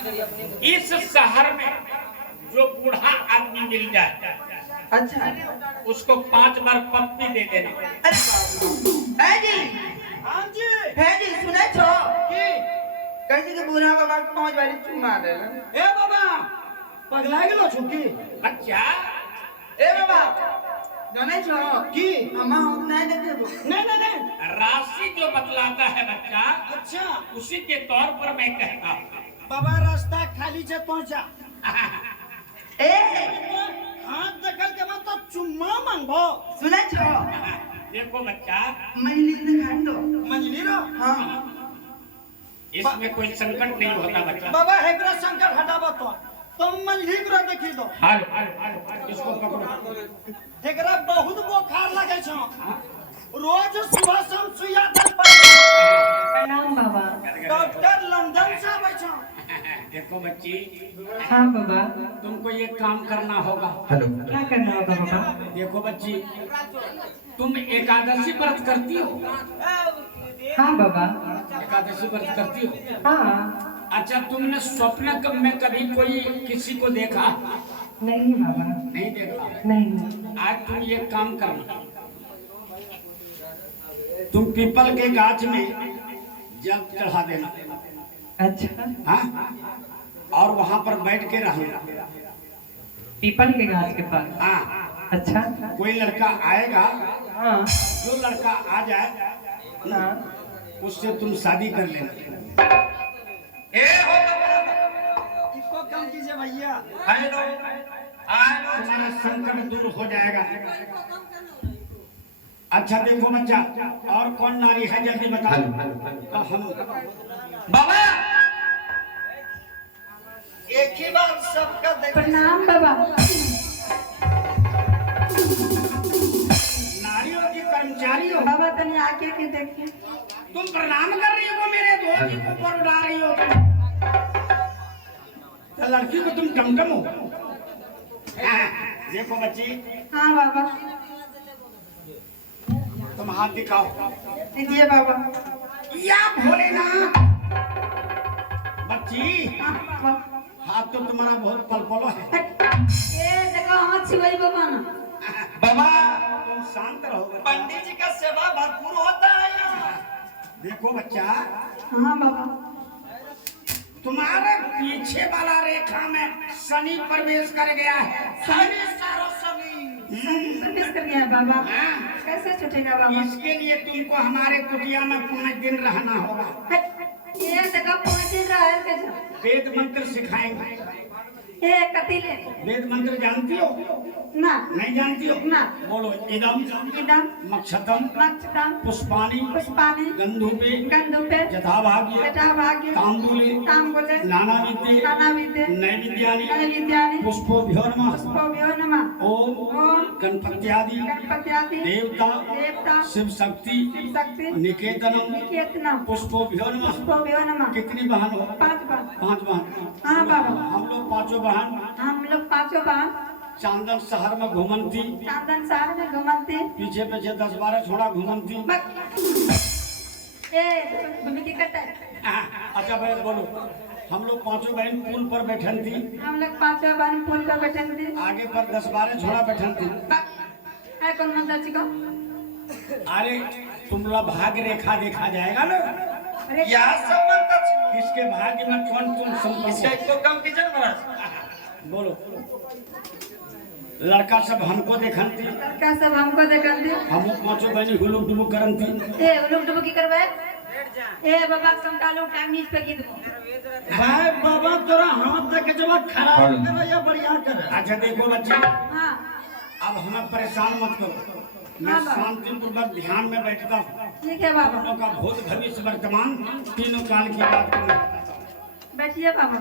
इस शहर में जो बूढ़ा आदमी मिल जाए, अच्छा उसको 5 बार पप्पी दे देना। है जी, हाँ जी है जी, सुने छो की कैसे कि बूढ़ा बाबा 5 बार चुमा देला। ए बाबा पगला गेलो छुकी अच्छा, ए बाबा जाने छो की अम्मा हम नहीं देखेबो। नहीं राशि जो बतलाता है बच्चा, अच्छा उसी के तौर पर मैं कहता हूँ। बाबा रास्ता खाली से पहुंचा ए हाथ देखल के बाद तो चुम्मा मांगबो सुने छो देखो बच्चा, महिली दिखा दो। मंजली रो हाँ इसमें कोई संकट नहीं होता बच्चा। बाबा हेकरा संकट हटाबो तो तुम मंजली को देखी दो हाल इसको पकड़ो। हेकरा बहुत बुखार लगे छो रोज सुबह शाम सुइया दे प्रणाम बाबा। डॉक्टर लंदन से आवे छो देखो बच्ची, हाँ बाबा, तुमको ये काम करना होगा। क्या करना होगा बाबा? देखो बच्ची, तुम एकादशी व्रत करती हो? हाँ बाबा। एकादशी व्रत करती हो? हाँ। अच्छा, तुमने स्वप्न में कभी कोई किसी को देखा? नहीं बाबा। नहीं देखा। नहीं। आज तुम ये काम करना, तुम पीपल के गाछ में जल चढ़ा देना। अच्छा। हाँ, और वहाँ पर बैठ के रहना। पीपल के गाछ के पास? हाँ। अच्छा। कोई लड़का आएगा, हाँ। जो लड़का आ जाए हाँ। उससे तुम शादी कर लेना। ए हो इसको कम कीजिए भैया हेलो तुम्हारा संकट दूर हो जाएगा। अच्छा देखो बच्चा, और कौन नारी है जल्दी बताओ। हम बाबा एक ही बार सबका देख प्रणाम बाबा। नारियों की कर्मचारी हो? बाबा तनी आके के देखिए। तुम प्रणाम कर रही हो मेरे धोती को ऊपर उड़ा रही हो तुम। तो लड़की को तुम टमटम हो? देखो बच्ची, हाँ बाबा। तुम हाथ दिखाओ। दीजिए बाबा। या भोलेनाथ। बच्ची, हाँ बाबा। हाथ तो तुम्हारा बहुत पलपलो है। ए देखो हाथ छुआई बाबा ना। बाबा तुम शांत रहो। पंडित जी का सेवा भरपूर होता है यहाँ देखो बच्चा, हाँ बाबा। तुम्हारे पीछे वाला रेखा में शनि प्रवेश कर गया है। शनि सारो शनि प्रवेश कर गया है बाबा। हाँ। कैसे छूटेगा बाबा? इसके लिए तुमको हमारे कुटिया में 5 दिन रहना होगा। ये देखो 5 दिन रहा है कैसे? वेद मंत्र सिखाएंगे। ए कतिले वेद मंत्र जानती हो? ना। नहीं जानती हो? ना। बोलो इदम इदम मक्षतम मक्षतम पुष्पाणि पुष्पाणि गंधूपे गंधूपे यथाभाग्य यथाभाग्य तांबूले तांबूले नानाविद्ये नानाविद्ये नैवेद्यानि नैवेद्यानि पुष्पोभ्यो नमः। पुष्पोभ्यो नमः। ओम ओम गणपत्यादि गणपत्यादि देवता देवता शिव शक्ति शक्ति निकेतनम निकेतनम पुष्पोभ्यो नमः। पुष्पोभ्यो नमः। कितनी बहन हो? 5 बार। 5 बहन। हाँ बाबा। हम लोग 5 बहन हम लोग 5 बार चांदन शहर में घूमनती, चांदन शहर में घूमते। पीछे पीछे 10-12 छोड़ा घूमनती। ए भूमि की करता है। अच्छा बहन बोलो, हम लोग 5 बहन पुल पर बैठन थी, हम लोग 5 बार पुल पर बैठे थे। आगे पर 10-12 छोड़ा बैठन थी। है कौन मंदिर जी को? अरे तुम लोग भाग्य रेखा देखा जाएगा ना, अरे यहाँ सब मंत्र किसके भाग्य में कौन तुम संपन्न इसको कम कीजिए ना महाराज बोलो। लड़का सब हमको देखन थी, क्या सब हमको देखन थे। हम 5 बहनी हुलुक डुबुक करन थी। ए उलुक डुबुक की करबे? ए बाबा समकालो टांग नीच पे गिर। भाई बाबा तोरा हाथ देख के जब खराब करे या बढ़िया करे अच्छा देखो बच्चे, हां अब हमें परेशान मत करो, मैं हाँ, बाबा। शांतिपूर्वक ध्यान में बैठता हूँ। ठीक है बाबा। लोगों का भूत भविष्य वर्तमान तीनों काल की बात करूँ। बैठिए बाबा।